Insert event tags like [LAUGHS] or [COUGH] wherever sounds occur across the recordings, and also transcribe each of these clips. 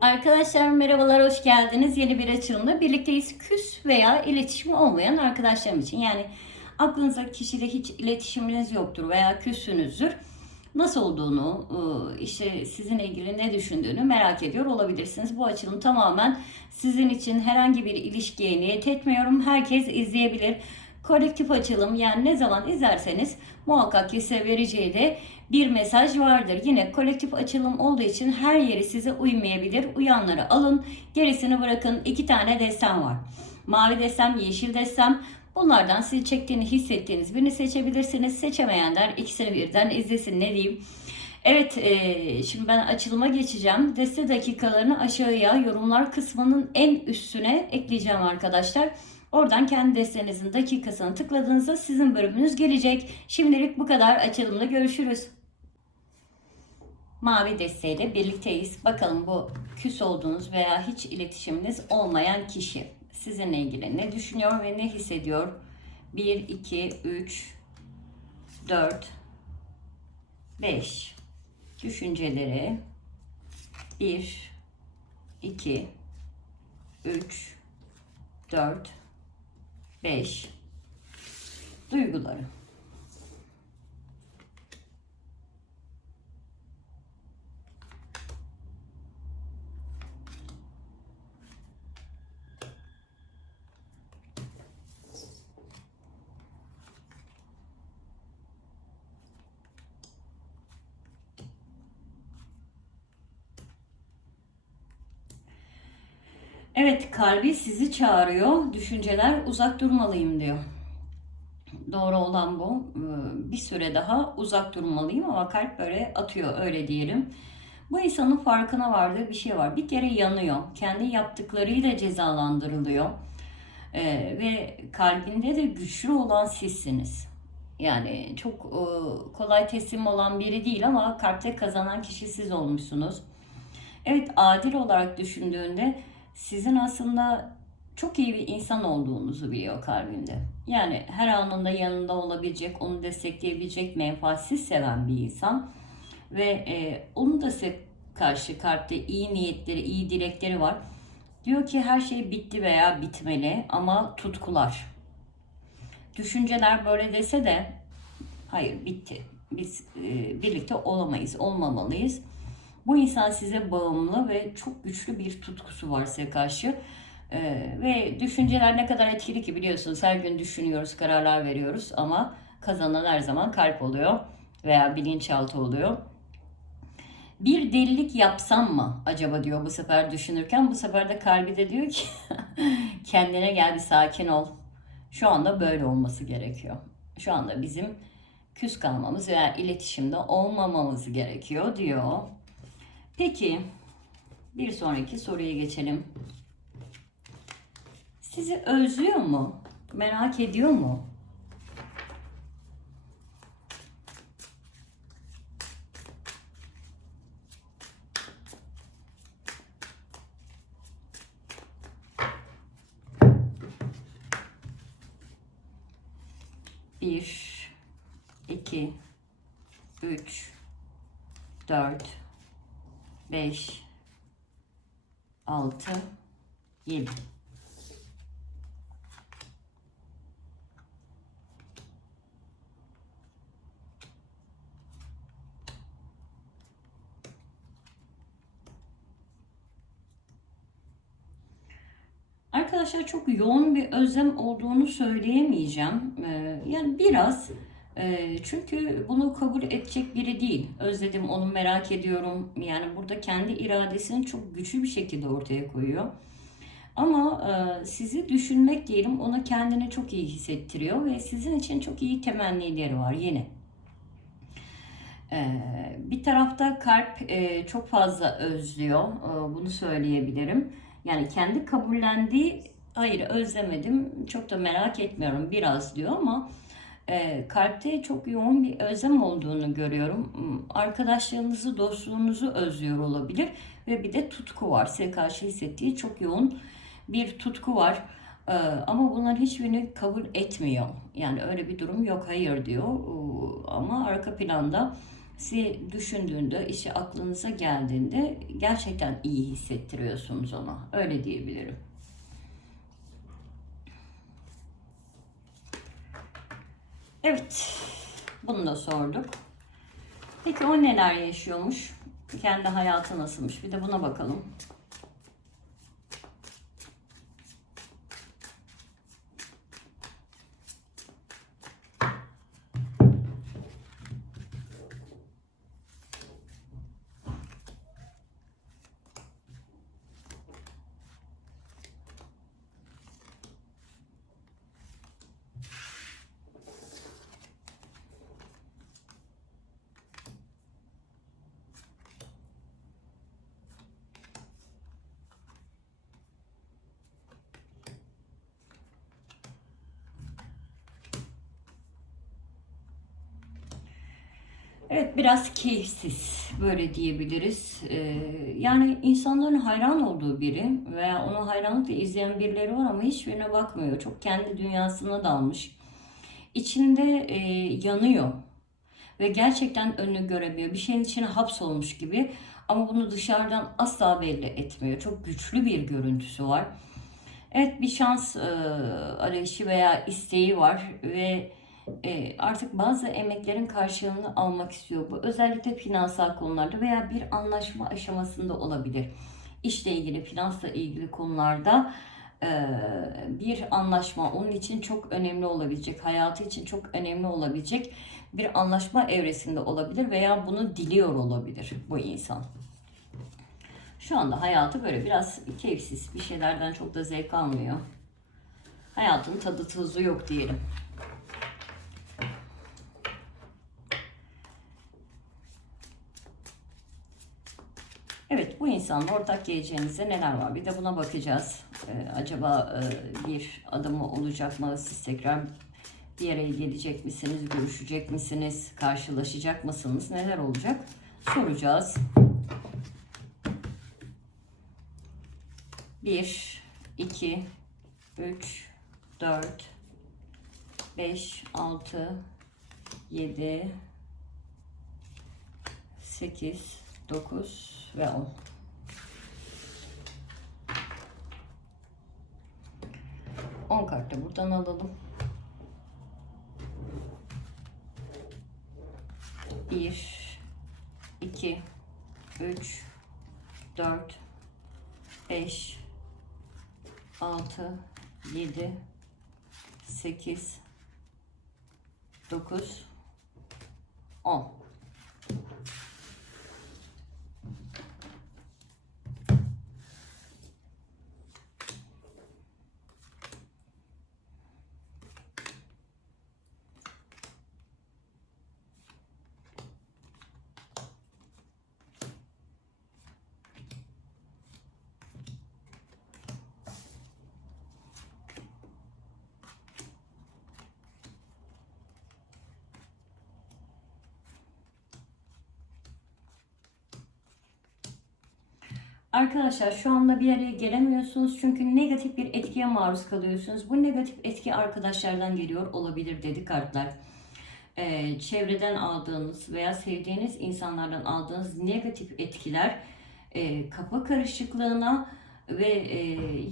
Arkadaşlar merhabalar, hoş geldiniz. Yeni bir açılımda birlikteyiz. Küs veya iletişimi olmayan arkadaşlarım için. Yani aklınıza kişiyle hiç iletişiminiz yoktur veya küssünüzdür. Nasıl olduğunu, e, işte sizinle ilgili ne düşündüğünü merak ediyor olabilirsiniz. Bu açılım tamamen sizin için herhangi bir ilişkiye niyet etmiyorum. Herkes izleyebilir. Kolektif açılım yani ne zaman izlerseniz muhakkak ki size vereceği de bir mesaj vardır. Yine kolektif açılım olduğu için her yeri size uymayabilir. Uyanları alın, gerisini bırakın. İki tane destem var. Mavi destem, yeşil destem. Bunlardan sizi çektiğini hissettiğiniz birini seçebilirsiniz. Seçemeyenler ikisini birden izlesin ne diyeyim. Evet e, şimdi ben açılıma geçeceğim. Deste dakikalarını aşağıya yorumlar kısmının en üstüne ekleyeceğim arkadaşlar. Oradan kendi destenizin dakikasını tıkladığınızda sizin bölümünüz gelecek. Şimdilik bu kadar. Açılımda görüşürüz. Mavi desteğiyle birlikteyiz. Bakalım bu küs olduğunuz veya hiç iletişiminiz olmayan kişi sizinle ilgili ne düşünüyor ve ne hissediyor? 1, 2, 3, 4, 5 düşünceleri 1, 2, 3, 4, 5 duyguları. Evet, kalbi sizi çağırıyor. Düşünceler uzak durmalıyım diyor. Doğru olan bu. Ee, Bir süre daha uzak durmalıyım ama kalp böyle atıyor öyle diyelim. Bu insanın farkına vardığı bir şey var. Bir kere yanıyor. Kendi yaptıklarıyla cezalandırılıyor. Ee, ve kalbinde de güçlü olan sizsiniz. Yani çok e, kolay teslim olan biri değil ama kalpte kazanan kişi siz olmuşsunuz. Evet adil olarak düşündüğünde sizin aslında çok iyi bir insan olduğunuzu biliyor kalbinde. Yani her anında yanında olabilecek, onu destekleyebilecek, menfaatsiz seven bir insan. Ve e, onun da size karşı kalpte iyi niyetleri, iyi dilekleri var. Diyor ki her şey bitti veya bitmeli ama tutkular. Düşünceler böyle dese de hayır bitti. Biz e, birlikte olamayız, olmamalıyız. Bu insan size bağımlı ve çok güçlü bir tutkusu var size karşı. Ee, ve düşünceler ne kadar etkili ki biliyorsunuz her gün düşünüyoruz, kararlar veriyoruz ama kazanan her zaman kalp oluyor veya bilinçaltı oluyor. Bir delilik yapsam mı acaba diyor bu sefer düşünürken bu sefer de kalbi de diyor ki [LAUGHS] kendine gel bir sakin ol. Şu anda böyle olması gerekiyor. Şu anda bizim küs kalmamız veya iletişimde olmamamız gerekiyor diyor. Peki bir sonraki soruya geçelim. Sizi özlüyor mu? Merak ediyor mu? Bir, iki, üç, dört, 5 6 7 Arkadaşlar çok yoğun bir özlem olduğunu söyleyemeyeceğim. Ee, yani biraz çünkü bunu kabul edecek biri değil. Özledim, onu merak ediyorum. Yani burada kendi iradesini çok güçlü bir şekilde ortaya koyuyor. Ama e, sizi düşünmek diyelim ona kendini çok iyi hissettiriyor ve sizin için çok iyi temennileri var yine. Ee, bir tarafta kalp e, çok fazla özlüyor. Ee, bunu söyleyebilirim. Yani kendi kabullendiği hayır özlemedim çok da merak etmiyorum biraz diyor ama e, kalpte çok yoğun bir özlem olduğunu görüyorum. Arkadaşlarınızı, dostluğunuzu özlüyor olabilir ve bir de tutku var. Size karşı hissettiği çok yoğun bir tutku var. E, ama bunların hiçbirini kabul etmiyor. Yani öyle bir durum yok, hayır diyor. E, ama arka planda sizi düşündüğünde, işi aklınıza geldiğinde gerçekten iyi hissettiriyorsunuz ona. Öyle diyebilirim. Evet, bunu da sorduk. Peki o neler yaşıyormuş? Kendi hayatı nasılmış? Bir de buna bakalım. Evet biraz keyifsiz böyle diyebiliriz. Ee, yani insanların hayran olduğu biri veya onu hayranlıkla izleyen birileri var ama hiçbirine bakmıyor. Çok kendi dünyasına dalmış. İçinde e, yanıyor ve gerçekten önünü göremiyor. Bir şeyin içine hapsolmuş gibi ama bunu dışarıdan asla belli etmiyor. Çok güçlü bir görüntüsü var. Evet bir şans e, arayışı veya isteği var ve e, artık bazı emeklerin karşılığını almak istiyor. Bu özellikle finansal konularda veya bir anlaşma aşamasında olabilir. İşle ilgili, finansla ilgili konularda e, bir anlaşma onun için çok önemli olabilecek, hayatı için çok önemli olabilecek bir anlaşma evresinde olabilir veya bunu diliyor olabilir bu insan. Şu anda hayatı böyle biraz keyifsiz, bir şeylerden çok da zevk almıyor. Hayatın tadı tuzu yok diyelim. Evet bu insanla ortak geleceğinizde neler var? Bir de buna bakacağız. Ee, acaba e, bir adımı olacak mı? Siz tekrar bir araya gelecek misiniz? Görüşecek misiniz? Karşılaşacak mısınız? Neler olacak? Soracağız. Bir, iki, üç, dört, beş, altı, yedi, sekiz, dokuz ve on. On kart da buradan alalım. Bir, iki, üç, dört, beş, altı, yedi, sekiz, dokuz, on. Arkadaşlar şu anda bir araya gelemiyorsunuz çünkü negatif bir etkiye maruz kalıyorsunuz. Bu negatif etki arkadaşlardan geliyor olabilir dedi kartlar. Ee, çevreden aldığınız veya sevdiğiniz insanlardan aldığınız negatif etkiler e, kafa karışıklığına ve e,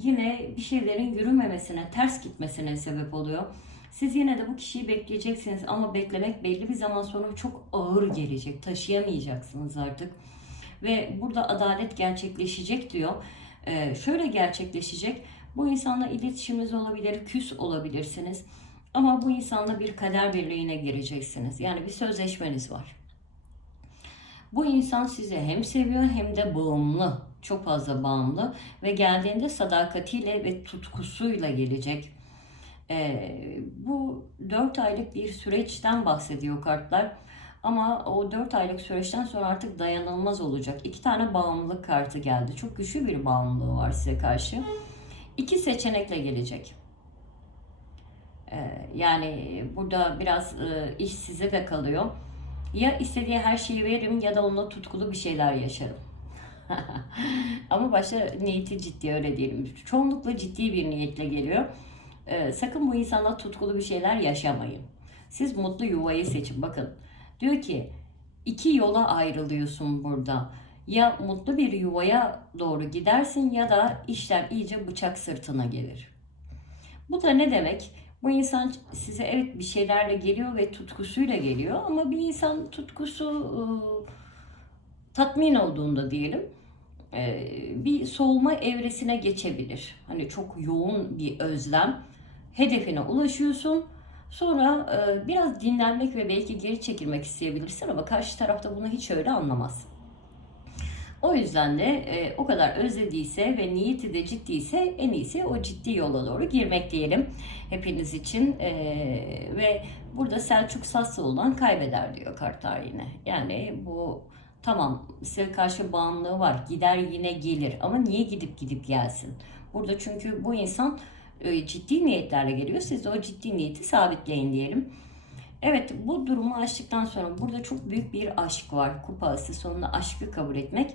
yine bir şeylerin yürümemesine, ters gitmesine sebep oluyor. Siz yine de bu kişiyi bekleyeceksiniz ama beklemek belli bir zaman sonra çok ağır gelecek. Taşıyamayacaksınız artık ve burada adalet gerçekleşecek diyor. Ee, şöyle gerçekleşecek. Bu insanla iletişiminiz olabilir, küs olabilirsiniz. Ama bu insanla bir kader birliğine gireceksiniz. Yani bir sözleşmeniz var. Bu insan sizi hem seviyor hem de bağımlı. Çok fazla bağımlı. Ve geldiğinde sadakatiyle ve tutkusuyla gelecek. Ee, bu 4 aylık bir süreçten bahsediyor kartlar. Ama o 4 aylık süreçten sonra artık dayanılmaz olacak. İki tane bağımlılık kartı geldi. Çok güçlü bir bağımlılığı var size karşı. İki seçenekle gelecek. Ee, yani burada biraz e, iş size de kalıyor. Ya istediği her şeyi veririm ya da onunla tutkulu bir şeyler yaşarım. [LAUGHS] Ama başta niyeti ciddi öyle diyelim. Çoğunlukla ciddi bir niyetle geliyor. Ee, sakın bu insanla tutkulu bir şeyler yaşamayın. Siz mutlu yuvayı seçin. Bakın Diyor ki iki yola ayrılıyorsun burada. Ya mutlu bir yuvaya doğru gidersin ya da işler iyice bıçak sırtına gelir. Bu da ne demek? Bu insan size evet bir şeylerle geliyor ve tutkusuyla geliyor ama bir insan tutkusu ıı, tatmin olduğunda diyelim bir soğuma evresine geçebilir. Hani çok yoğun bir özlem. Hedefine ulaşıyorsun. Sonra e, biraz dinlenmek ve belki geri çekilmek isteyebilirsin ama karşı tarafta bunu hiç öyle anlamaz. O yüzden de e, o kadar özlediyse ve niyeti de ciddiyse en iyisi o ciddi yola doğru girmek diyelim hepiniz için. E, ve burada Selçuk Sassuoğlu'ndan kaybeder diyor kart tarihine. Yani bu tamam size karşı bağımlılığı var gider yine gelir ama niye gidip gidip gelsin? Burada çünkü bu insan ciddi niyetlerle geliyor. Siz de o ciddi niyeti sabitleyin diyelim. Evet bu durumu açtıktan sonra burada çok büyük bir aşk var. Kupası sonunda aşkı kabul etmek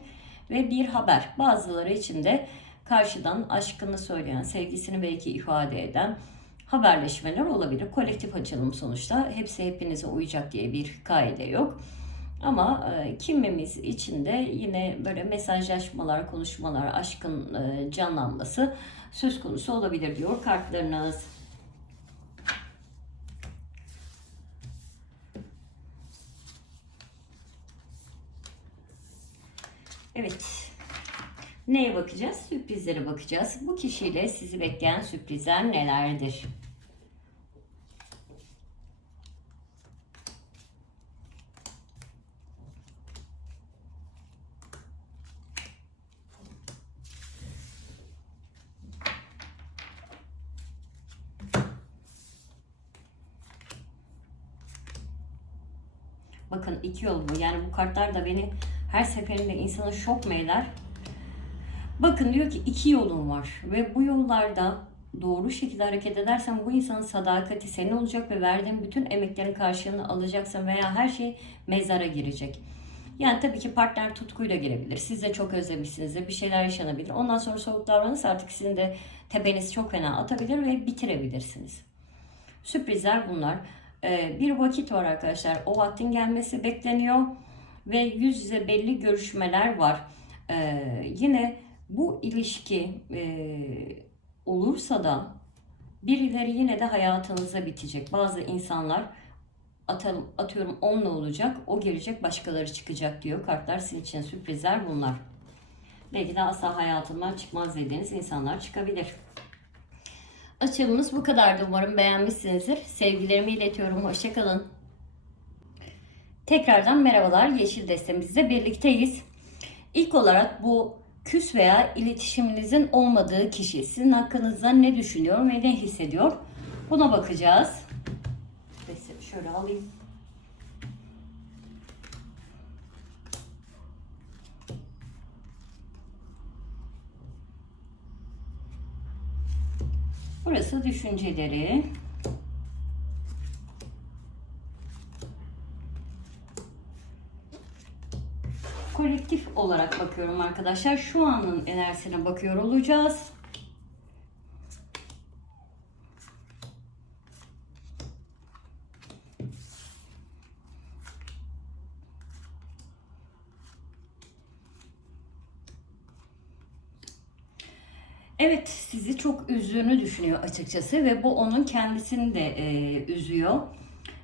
ve bir haber. Bazıları için de karşıdan aşkını söyleyen, sevgisini belki ifade eden haberleşmeler olabilir. Kolektif açılım sonuçta. Hepsi hepinize uyacak diye bir kaide yok. Ama e, kimimiz için de yine böyle mesajlaşmalar, konuşmalar, aşkın e, canlanması söz konusu olabilir diyor kartlarınız. Evet. Neye bakacağız? Sürprizlere bakacağız. Bu kişiyle sizi bekleyen sürprizler nelerdir? Bakın iki yol bu. Yani bu kartlar da beni her seferinde insanı şok mu eder? Bakın diyor ki iki yolun var ve bu yollarda doğru şekilde hareket edersen bu insanın sadakati senin olacak ve verdiğin bütün emeklerin karşılığını alacaksın veya her şey mezara girecek. Yani tabii ki partner tutkuyla girebilir. Siz de çok özlemişsinizdir. Bir şeyler yaşanabilir. Ondan sonra soğuk davranırsa artık sizin de tepeniz çok fena atabilir ve bitirebilirsiniz. Sürprizler bunlar. Ee, bir vakit var arkadaşlar. O vaktin gelmesi bekleniyor ve yüz yüze belli görüşmeler var. Ee, yine bu ilişki e, olursa da birileri yine de hayatınıza bitecek. Bazı insanlar atalım, atıyorum onunla olacak, o gelecek, başkaları çıkacak diyor. Kartlar sizin için sürprizler bunlar. Belki de asla hayatımdan çıkmaz dediğiniz insanlar çıkabilir. Açılımımız bu kadardı. Umarım beğenmişsinizdir. Sevgilerimi iletiyorum. Hoşçakalın. Tekrardan merhabalar. Yeşil destemizde birlikteyiz. İlk olarak bu küs veya iletişiminizin olmadığı kişi sizin hakkınızda ne düşünüyor ve ne hissediyor? Buna bakacağız. Şöyle alayım. Burası düşünceleri. Kolektif olarak bakıyorum arkadaşlar. Şu anın enerjisine bakıyor olacağız. Evet sizi çok üzdüğünü düşünüyor açıkçası ve bu onun kendisini de e, üzüyor.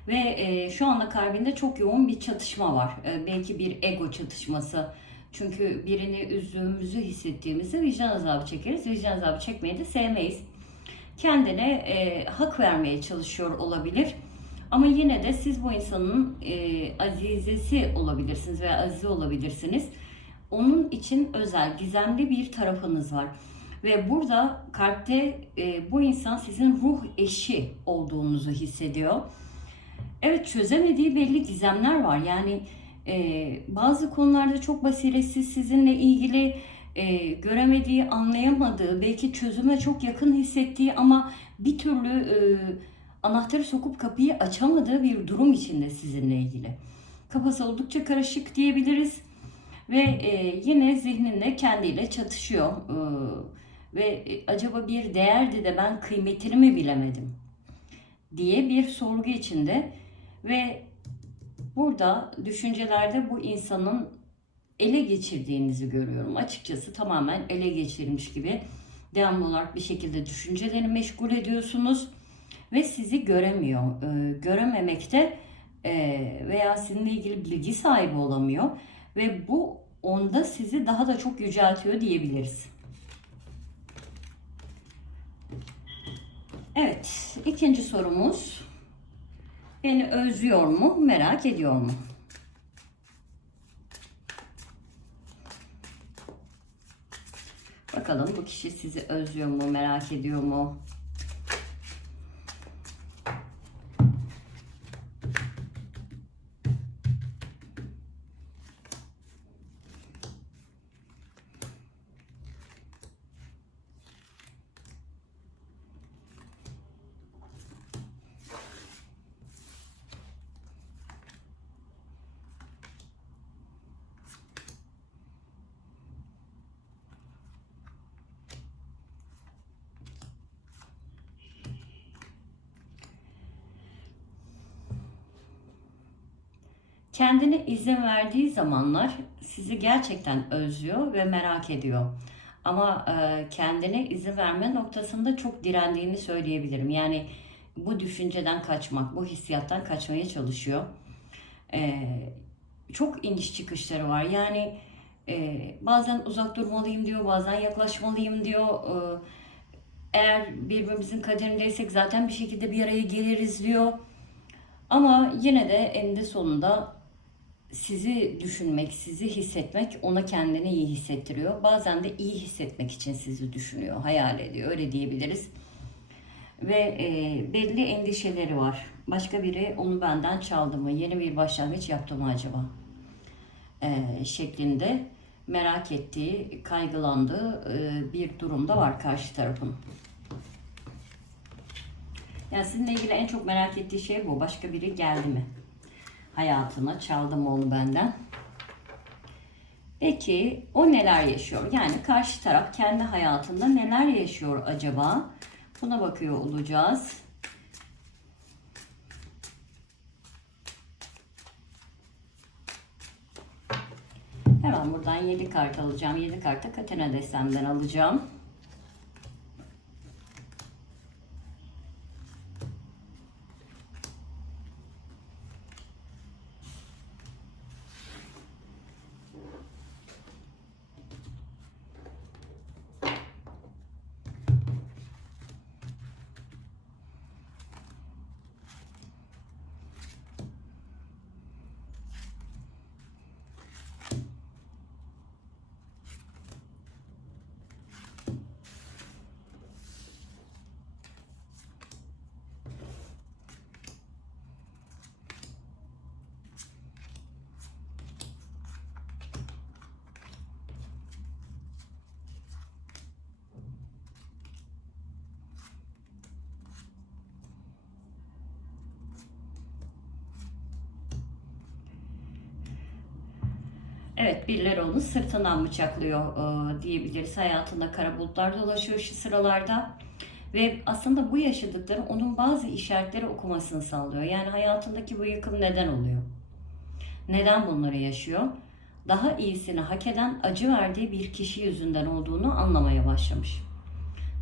Ve e, şu anda kalbinde çok yoğun bir çatışma var. E, belki bir ego çatışması. Çünkü birini üzdüğümüzü hissettiğimizde vicdan azabı çekeriz. Vicdan azabı çekmeyi de sevmeyiz. Kendine e, hak vermeye çalışıyor olabilir. Ama yine de siz bu insanın e, azizesi olabilirsiniz veya azizi olabilirsiniz. Onun için özel, gizemli bir tarafınız var. Ve burada kalpte e, bu insan sizin ruh eşi olduğunuzu hissediyor. Evet çözemediği belli gizemler var. Yani e, bazı konularda çok basiretsiz sizinle ilgili e, göremediği, anlayamadığı, belki çözüme çok yakın hissettiği ama bir türlü e, anahtarı sokup kapıyı açamadığı bir durum içinde sizinle ilgili. Kafası oldukça karışık diyebiliriz ve e, yine zihninde kendiyle çatışıyor. E, ve e, acaba bir değerdi de ben kıymetini mi bilemedim diye bir sorgu içinde ve Burada düşüncelerde bu insanın ele geçirdiğinizi görüyorum. Açıkçası tamamen ele geçirmiş gibi devamlı olarak bir şekilde düşüncelerini meşgul ediyorsunuz ve sizi göremiyor. Ee, görememekte e, veya sizinle ilgili bilgi sahibi olamıyor ve bu onda sizi daha da çok yüceltiyor diyebiliriz. Evet, ikinci sorumuz. Beni özlüyor mu, merak ediyor mu? Bakalım bu kişi sizi özlüyor mu, merak ediyor mu? Kendine izin verdiği zamanlar sizi gerçekten özlüyor ve merak ediyor. Ama e, kendine izin verme noktasında çok direndiğini söyleyebilirim. Yani bu düşünceden kaçmak, bu hissiyattan kaçmaya çalışıyor. E, çok iniş çıkışları var. Yani e, bazen uzak durmalıyım diyor, bazen yaklaşmalıyım diyor. Eğer birbirimizin kaderindeysek zaten bir şekilde bir araya geliriz diyor. Ama yine de eninde sonunda sizi düşünmek, sizi hissetmek ona kendini iyi hissettiriyor. Bazen de iyi hissetmek için sizi düşünüyor, hayal ediyor. Öyle diyebiliriz. Ve e, belli endişeleri var. Başka biri onu benden çaldı mı, yeni bir başlangıç yaptı mı acaba? E, şeklinde merak ettiği, kaygılandığı e, bir durumda var karşı tarafın. Yani sizinle ilgili en çok merak ettiği şey bu. Başka biri geldi mi? Hayatına çaldım onu benden. Peki o neler yaşıyor? Yani karşı taraf kendi hayatında neler yaşıyor acaba? Buna bakıyor olacağız. Hemen buradan 7 kart alacağım. 7 kartta Katena destemden alacağım. Evet birileri onu sırtından bıçaklıyor e, diyebiliriz. Hayatında kara bulutlar dolaşıyor şu sıralarda. Ve aslında bu yaşadıkları onun bazı işaretleri okumasını sağlıyor. Yani hayatındaki bu yıkım neden oluyor? Neden bunları yaşıyor? Daha iyisini hak eden acı verdiği bir kişi yüzünden olduğunu anlamaya başlamış.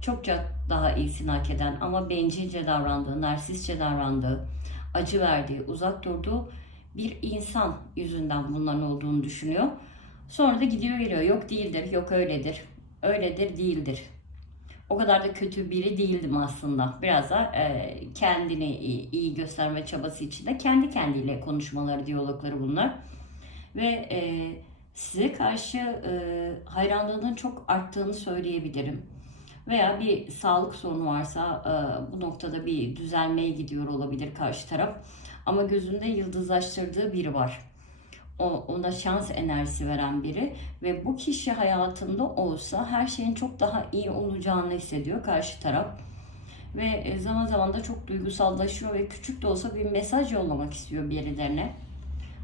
Çokça daha iyisini hak eden ama bencilce davrandığı, narsistçe davrandığı, acı verdiği, uzak durduğu bir insan yüzünden bunların olduğunu düşünüyor. Sonra da gidiyor geliyor. Yok değildir, yok öyledir, öyledir, değildir. O kadar da kötü biri değildim aslında. Biraz da e, kendini iyi, iyi gösterme çabası içinde kendi kendiyle konuşmaları, diyalogları bunlar. Ve e, size karşı e, hayranlığının çok arttığını söyleyebilirim. Veya bir sağlık sorunu varsa e, bu noktada bir düzelmeye gidiyor olabilir karşı taraf ama gözünde yıldızlaştırdığı biri var. O, ona şans enerjisi veren biri ve bu kişi hayatında olsa her şeyin çok daha iyi olacağını hissediyor karşı taraf. Ve e, zaman zaman da çok duygusallaşıyor ve küçük de olsa bir mesaj yollamak istiyor birilerine.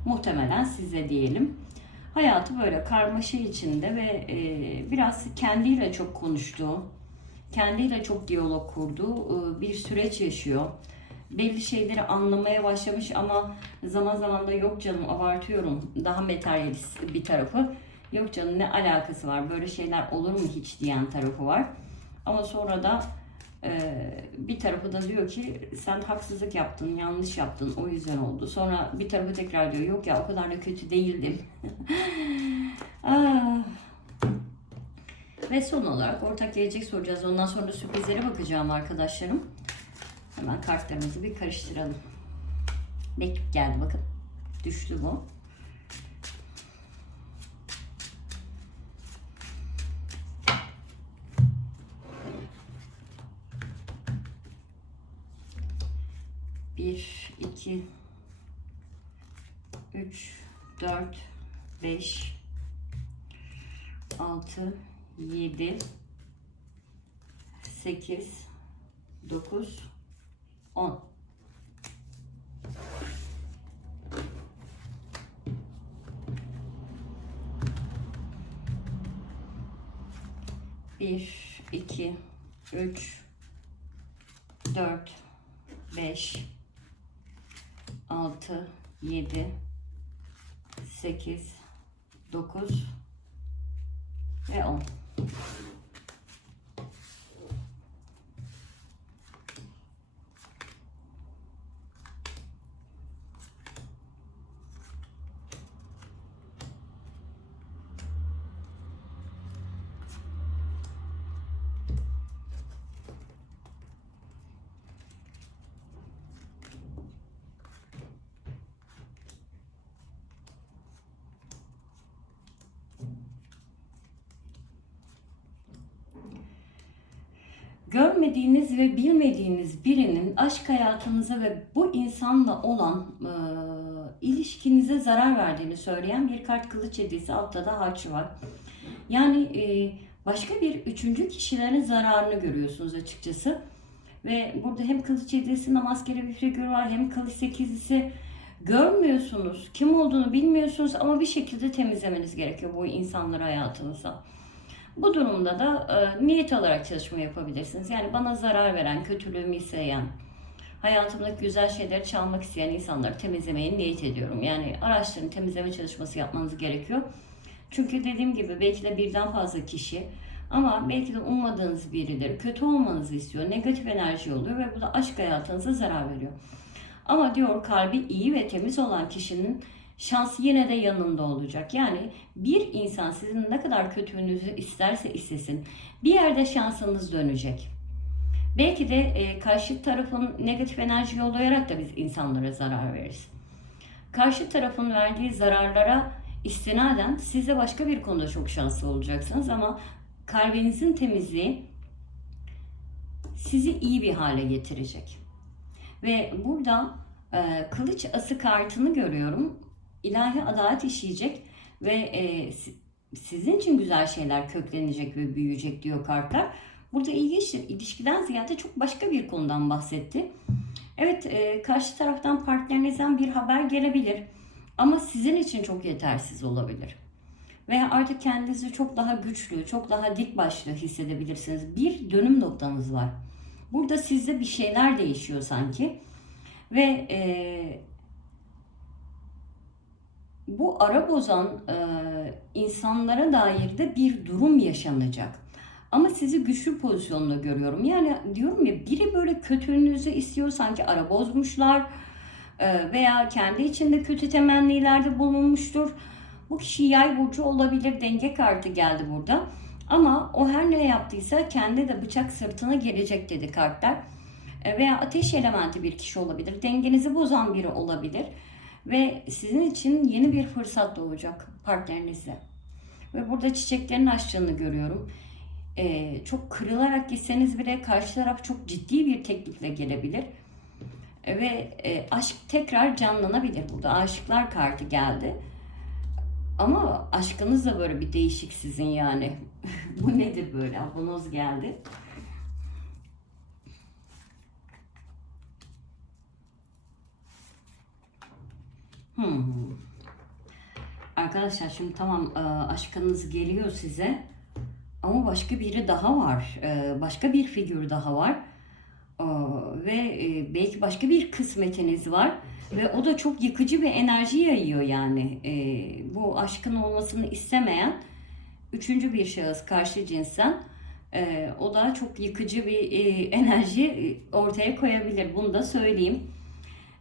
Muhtemelen size diyelim. Hayatı böyle karmaşa içinde ve e, biraz kendiyle çok konuştuğu, kendiyle çok diyalog kurduğu e, bir süreç yaşıyor belli şeyleri anlamaya başlamış ama zaman zaman da yok canım abartıyorum daha materyalist bir tarafı. Yok canım ne alakası var böyle şeyler olur mu hiç diyen tarafı var. Ama sonra da e, bir tarafı da diyor ki sen haksızlık yaptın, yanlış yaptın o yüzden oldu. Sonra bir tarafı tekrar diyor yok ya o kadar da kötü değildim. [LAUGHS] ah. Ve son olarak ortak gelecek soracağız. Ondan sonra da sürprizlere bakacağım arkadaşlarım. Hemen kartlarımızı bir karıştıralım. Mektup geldi bakın. Düştü bu. 4 5 6 7 8 9 ve 10 ve bilmediğiniz birinin aşk hayatınıza ve bu insanla olan e, ilişkinize zarar verdiğini söyleyen bir kart kılıç hediyesi altta da haç var. Yani e, başka bir üçüncü kişilerin zararını görüyorsunuz açıkçası. Ve burada hem kılıç hediyesinde maskeli bir figür var hem kılıç sekizlisi görmüyorsunuz. Kim olduğunu bilmiyorsunuz ama bir şekilde temizlemeniz gerekiyor bu insanları hayatınıza. Bu durumda da e, niyet alarak çalışma yapabilirsiniz. Yani bana zarar veren, kötülüğümü isteyen, hayatımdaki güzel şeyleri çalmak isteyen insanları temizlemeye niyet ediyorum. Yani araçların temizleme çalışması yapmanız gerekiyor. Çünkü dediğim gibi belki de birden fazla kişi ama belki de ummadığınız birileri kötü olmanızı istiyor. Negatif enerji oluyor ve bu da aşk hayatınıza zarar veriyor. Ama diyor kalbi iyi ve temiz olan kişinin şans yine de yanında olacak. Yani bir insan sizin ne kadar kötülüğünüzü isterse istesin bir yerde şansınız dönecek. Belki de e, karşı tarafın negatif enerji yollayarak da biz insanlara zarar veririz. Karşı tarafın verdiği zararlara istinaden siz de başka bir konuda çok şanslı olacaksınız ama kalbinizin temizliği sizi iyi bir hale getirecek. Ve burada e, kılıç ası kartını görüyorum ilahi adalet işleyecek ve e, sizin için güzel şeyler köklenecek ve büyüyecek diyor kartlar. Burada ilginçtir. İlişkiden ziyade çok başka bir konudan bahsetti. Evet e, karşı taraftan partnerinizden bir haber gelebilir. Ama sizin için çok yetersiz olabilir. Veya artık kendinizi çok daha güçlü, çok daha dik başlı hissedebilirsiniz. Bir dönüm noktanız var. Burada sizde bir şeyler değişiyor sanki. Ve e, bu ara bozan e, insanlara dair de bir durum yaşanacak. Ama sizi güçlü pozisyonda görüyorum. Yani diyorum ya biri böyle kötülüğünüzü istiyor sanki ara bozmuşlar e, veya kendi içinde kötü temennilerde bulunmuştur. Bu kişi yay burcu olabilir. Denge kartı geldi burada. Ama o her ne yaptıysa kendi de bıçak sırtına gelecek dedi kartlar. E, veya ateş elementi bir kişi olabilir. Dengenizi bozan biri olabilir ve sizin için yeni bir fırsat doğacak partnerinizle. Ve burada çiçeklerin açtığını görüyorum. Ee, çok kırılarak gitseniz bile karşı taraf çok ciddi bir teklifle gelebilir. Ve e, aşk tekrar canlanabilir. Burada aşıklar kartı geldi. Ama aşkınız da böyle bir değişik sizin yani. [LAUGHS] Bu nedir böyle? Abonoz geldi. Hmm. Arkadaşlar şimdi tamam e, aşkınız geliyor size ama başka biri daha var. E, başka bir figür daha var. E, ve belki başka bir kısmetiniz var ve o da çok yıkıcı bir enerji yayıyor yani. Bu aşkın olmasını istemeyen üçüncü bir şahıs karşı cinsten e, o da çok yıkıcı bir [LAUGHS] enerji ortaya koyabilir. Bunu da söyleyeyim.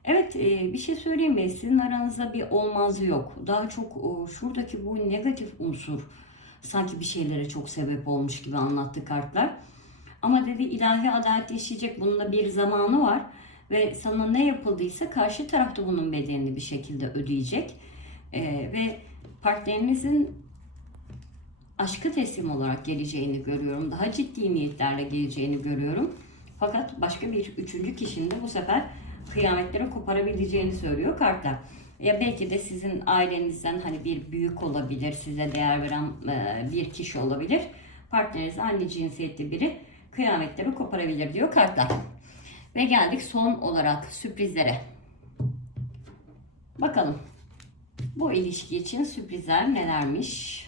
Evet e, bir şey söyleyeyim mi? Sizin aranızda bir olmazı yok. Daha çok o, şuradaki bu negatif unsur sanki bir şeylere çok sebep olmuş gibi anlattı kartlar. Ama dedi ilahi adalet yaşayacak. Bunun da bir zamanı var. Ve sana ne yapıldıysa karşı tarafta bunun bedelini bir şekilde ödeyecek. E, ve partnerinizin aşkı teslim olarak geleceğini görüyorum. Daha ciddi niyetlerle geleceğini görüyorum. Fakat başka bir üçüncü kişinin de bu sefer kıyametleri koparabileceğini söylüyor kartlar. Ya belki de sizin ailenizden hani bir büyük olabilir, size değer veren e, bir kişi olabilir. Partneriniz aynı cinsiyetli biri kıyametleri koparabilir diyor kartlar. Ve geldik son olarak sürprizlere. Bakalım bu ilişki için sürprizler nelermiş?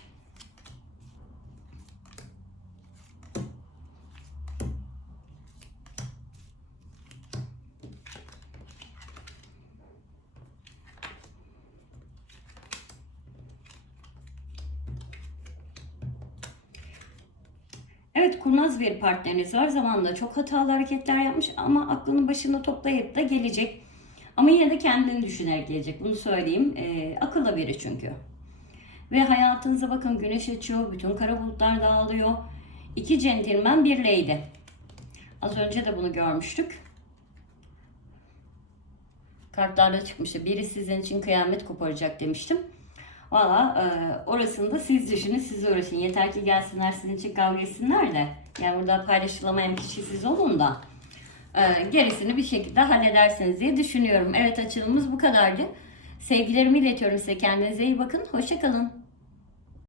Evet kurnaz bir partneriniz var. Zamanında çok hatalı hareketler yapmış ama aklını başında toplayıp da gelecek. Ama yine de kendini düşünerek gelecek. Bunu söyleyeyim. Ee, akıllı biri çünkü. Ve hayatınıza bakın güneş açıyor. Bütün kara bulutlar dağılıyor. İki centilmen bir lady. Az önce de bunu görmüştük. Kartlarda çıkmıştı. Biri sizin için kıyamet koparacak demiştim. Valla e, orasını siz düşünün, siz uğraşın. Yeter ki gelsinler sizin için kavga etsinler de. Yani burada paylaşılamayan kişi siz olun da. e, gerisini bir şekilde halledersiniz diye düşünüyorum. Evet açılımımız bu kadardı. Sevgilerimi iletiyorum size. Kendinize iyi bakın. Hoşçakalın.